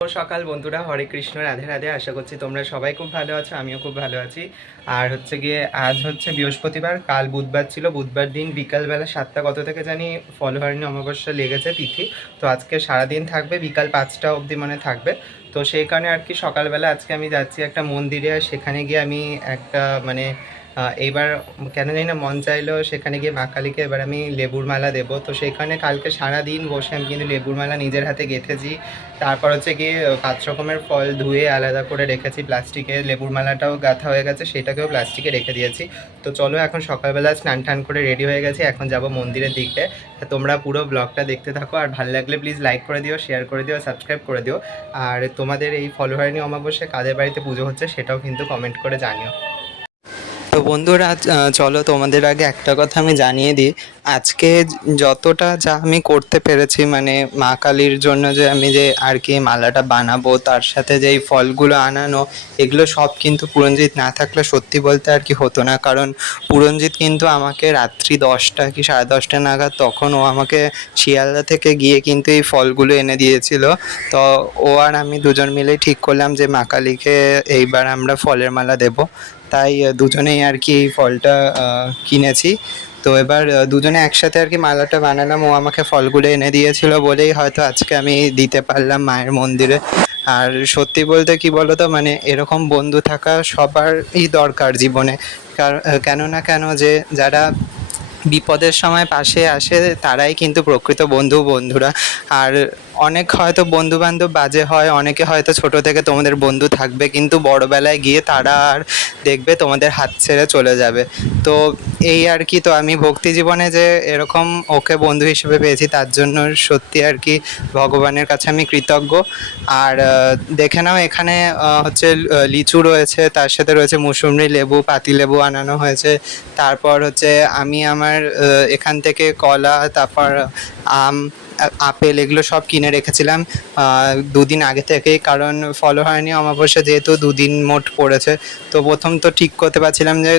সকাল বন্ধুরা, হরে কৃষ্ণ, রাধে রাধে। আশা করছি তোমরা সবাই খুব ভালো আছো, আমিও খুব ভালো আছি। আর হচ্ছে গিয়ে, আজ হচ্ছে বৃহস্পতিবার, কাল বুধবার ছিল। বুধবার দিন বিকালবেলা সাতটা কত থেকে জানি ফলহারিণী অমাবস্যা লেগেছে তিথি। তো আজকে সারাদিন থাকবে, বিকাল পাঁচটা অবধি মানে থাকবে। তো সেই কারণে আর কি সকালবেলা আজকে আমি যাচ্ছি একটা মন্দিরে, আর সেখানে গিয়ে আমি একটা মানে এইবার কেন জানি না মন চাইলো সেখানে গিয়ে মা কালীকে এবার আমি লেবুর মালা দেবো। তো সেখানে কালকে সারা দিন বসে আমি কিন্তু লেবুর মালা নিজের হাতে গেঁথেছি। তারপর হচ্ছে গিয়ে পাঁচ রকমের ফল ধুয়ে আলাদা করে রেখেছি প্লাস্টিকে। লেবুর মালাটাও গাঁথা হয়ে গেছে, সেটাকেও প্লাস্টিকে রেখে দিয়েছি। তো চলো এখন সকালবেলা স্নান টান করে রেডি হয়ে গেছি, এখন যাব মন্দিরের দিকে। তোমরা পুরো ব্লগটা দেখতে থাকো, আর ভালো লাগলে প্লিজ লাইক করে দিও শেয়ার করে দিও সাবস্ক্রাইব করে দিও। আর তোমাদের এই ফলোহারিণী অমাবস্যায়, কাদের বাড়িতে পুজো হচ্ছে সেটাও কিন্তু কমেন্ট করে জানিও। তো বন্ধুরা চলো তোমাদের আগে একটা কথা আমি জানিয়ে দিই। আজকে যতটা যা আমি করতে পেরেছি মানে মা কালীর জন্য যে আমি যে আর কি মালাটা বানাবো, তার সাথে যে এই ফলগুলো আনানো, এগুলো সব কিন্তু পুরঞ্জিত না থাকলে সত্যি বলতে আর কি হতো না। কারণ পুরঞ্জিত কিন্তু আমাকে রাত্রি দশটা কি সাড়ে দশটা নাগাদ তখন ও আমাকে শিয়ালদা থেকে গিয়ে কিন্তু এই ফলগুলো এনে দিয়েছিল। তো ও আর আমি দুজন মিলেই ঠিক করলাম যে মা কালীকে এইবার আমরা ফলের মালা দেবো। তাই দুজনেই আর কি এই ফলটা কিনেছি। তো এবার দুজনে একসাথে আর কি মালাটা বানালাম। ও আমাকে ফলগুলো এনে দিয়েছিল বলেই হয়তো আজকে আমি দিতে পারলাম মায়ের মন্দিরে। আর সত্যি বলতে কি বলতো মানে এরকম বন্ধু থাকা সবারই দরকার জীবনে। কেন না কেন যে যারা বিপদের সময় পাশে আসে, তারাই কিন্তু প্রকৃত বন্ধু, বন্ধুরা। আর অনেক হয়তো বন্ধু বান্ধব বাজে হয়, অনেকে হয়তো ছোট থেকে তোমাদের বন্ধু থাকবে, কিন্তু বড়বেলায় গিয়ে তারা আর দেখবে তোমাদের হাত ছেড়ে চলে যাবে। তো এই আর কি, তো আমি ভক্তি জীবনে যে এরকম ওকে বন্ধু হিসেবে পেয়েছি, তার জন্য সত্যি আর কি ভগবানের কাছে আমি কৃতজ্ঞ। আর দেখে নাও এখানে হচ্ছে লিচু রয়েছে, তার সাথে রয়েছে মুসুম্বি লেবু, পাতি লেবু আনানো হয়েছে। তারপর হচ্ছে আমি আমার এখান থেকে কলা, তারপর আম, আপেল এগুলো সব কিনে রেখেছিলাম। দুদিন আগে থেকেই, কারণ ফলো হয়নি অমাবস্যা যেহেতু দুদিন মোট পড়েছে। তো প্রথম তো ঠিক করতে পারছিলাম যে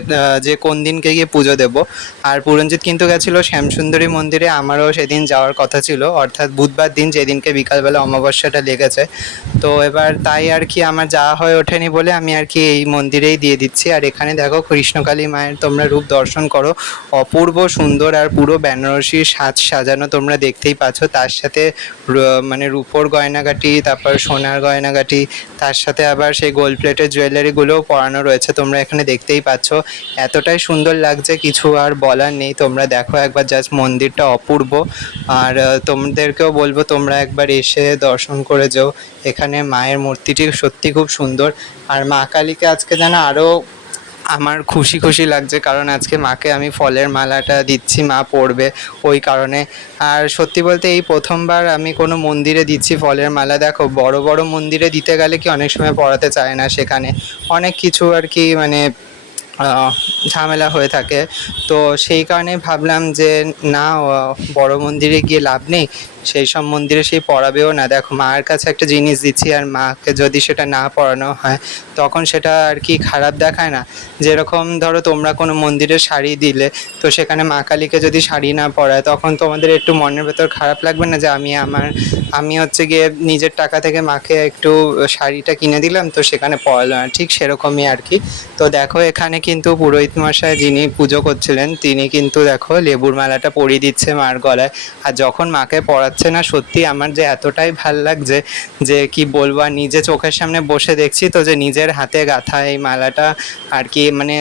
যে কোন দিনকে গিয়ে পুজো দেব। আর পুরঞ্জিত কিন্তু গেছিল শ্যামসুন্দরী মন্দিরে, আমারও সেদিন যাওয়ার কথা ছিল। অর্থাৎ বুধবার দিন যেদিনকে বিকালবেলা অমাবস্যাটা লেগেছে। তো এবার তাই আর কি আমার যাওয়া হয়ে ওঠেনি বলে আমি আর কি এই মন্দিরেই দিয়ে দিচ্ছি। আর এখানে দেখো কৃষ্ণকালী মায়ের তোমরা রূপ দর্শন করো। অপূর্ব সুন্দর আর পুরো বেনারসির সাজ সাজানো তোমরা দেখতেই পাচ্ছ, তার সাথে মানে রূপোর গয়নাগাটি, তারপর সোনার গয়নাগাটি, তার সাথে আবার সেই গোল্ড প্লেটের জুয়েলারিগুলোও পরানো রয়েছে, তোমরা এখানে দেখতেই পাচ্ছ। এতটাই সুন্দর লাগছে, কিছু আর বলার নেই, তোমরা দেখো একবার জাস্ট মন্দিরটা অপূর্ব। আর তোমাদেরকেও বলব, তোমরা একবার এসে দর্শন করে যাও, এখানে মায়ের মূর্তিটি সত্যি খুব সুন্দর। আর মা কালীকে আজকে যেন আরও আমার খুশি খুশি লাগছে কারণ আজকে মাকে আমি ফলের মালাটা দিচ্ছি, মা পড়বে ওই কারণে। আর সত্যি বলতে এই প্রথমবার আমি কোনো মন্দিরে দিচ্ছি ফলের মালা। দেখো, বড় বড় মন্দিরে দিতে গেলে কি অনেক সময় পড়াতে চায় না সেখানে। অনেক কিছু আর কি মানে ঝামেলা হয়ে থাকে। তো সেই কারণে ভাবলাম যে, না বড় মন্দিরে গিয়ে লাভ নেই। সেই সব মন্দিরে সেই পড়াবেও না। দেখো মায়ের কাছে একটা জিনিস দিচ্ছি আর মাকে যদি সেটা না পড়ানো হয়, তখন সেটা আর কি খারাপ দেখায় না। যেরকম ধরো, তোমরা কোনো মন্দিরে শাড়ি দিলে, তো সেখানে মা কালীকে যদি শাড়ি না পরায়, তখন তোমাদের একটু মনের ভেতর খারাপ লাগবে না যে, আমি আমার, আমি হচ্ছে গিয়ে নিজের টাকা থেকে মাকে একটু শাড়িটা কিনে দিলাম, তো সেখানে পড়ালো না। ঠিক সেরকমই আর কি। তো দেখো, এখানে কিন্তু পুরোহিত মশাই যিনি পুজো করছিলেন, তিনি কিন্তু দেখো লেবুর মালাটা পরিয়ে দিচ্ছে মার গলায়। আর যখন মাকে পড়াচ্ছে না, সত্যি আমার যে এতটাই ভালো লাগছে যে কি বলব, আর নিজে চোখের সামনে বসে দেখছি তো যে নিজের হাতে গাঁথা এই মালাটা আর কি মানে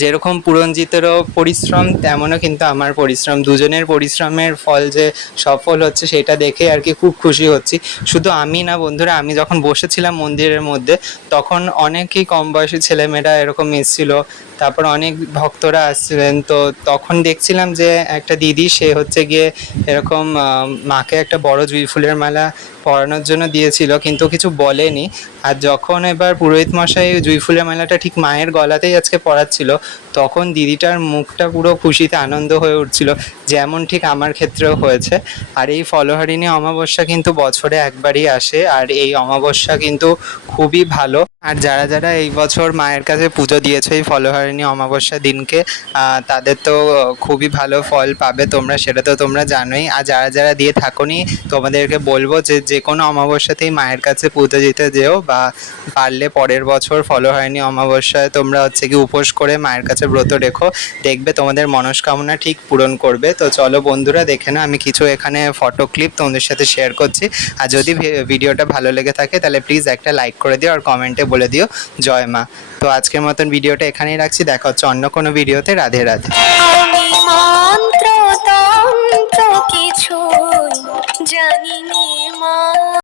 যেরকম পুরঞ্জিতেরও পরিশ্রম, তেমনও কিন্তু আমার পরিশ্রম। দুজনের পরিশ্রমের ফল যে সফল হচ্ছে, সেটা দেখে আর কি খুব খুশি হচ্ছি। শুধু আমি না বন্ধুরা, আমি যখন বসেছিলাম মন্দিরের মধ্যে, তখন অনেকেই কম বয়সী ছেলেমেয়েরা এরকম এসেছিল। তারপর অনেক ভক্তরা আসছিলেন। তো তখন দেখছিলাম যে একটা দিদি, সে হচ্ছে গিয়ে এরকম মাকে একটা বড় জুঁই ফুলের মালা পরানোর জন্য দিয়েছিল, কিন্তু কিছু বলেনি। আর যখন এবার পুরোহিত মশাই জুঁই ফুলের মালাটা ঠিক মায়ের গলাতেই আজকে পরাচ্ছিল তখন দিদিটার মুখটা পুরো খুশিতে আনন্দ হয়ে উঠছিল, যেমন ঠিক আমার ক্ষেত্রেও হয়েছে। আর এই ফলহারিণী অমাবস্যা কিন্তু বছরে একবারই আসে, আর এই অমাবস্যা কিন্তু খুবই ভালো। আর যারা যারা এই বছর মায়ের কাছে পুজো দিয়েছ এই ফলহারিণী অমাবস্যা দিনকে তাদের তো খুবই ভালো ফল পাবে তোমরা, সেটা তো তোমরা জানোই। আর যারা যারা দিয়ে থাকোনি, তোমাদেরকে বলব যে যে কোনো অমাবস্যাতেই মায়ের কাছে পুজো দিতে যেও বা পারলে পরের বছর ফলো অমাবস্যায় তোমরা হচ্ছে কি উপোস করে মায়ের কাছে ব্রত রেখো। দেখবে তোমাদের মনস্কামনা ঠিক পূরণ করবে। তো চলো বন্ধুরা, দেখে না আমি কিছু এখানে ফটো ক্লিপ তোমাদের সাথে শেয়ার করছি। আর যদি ভিডিওটা ভালো লেগে থাকে, তাহলে প্লিজ একটা লাইক করে দিও আর কমেন্টে বলে দিও। জয় মা। তো আজকের মতন ভিডিওটা এখানেই রাখছি। দেখা হচ্ছে অন্য কোনো ভিডিওতে। রাধে রাধে। আমি মন্ত্র তন্ত্র কিছুই জানি নে মা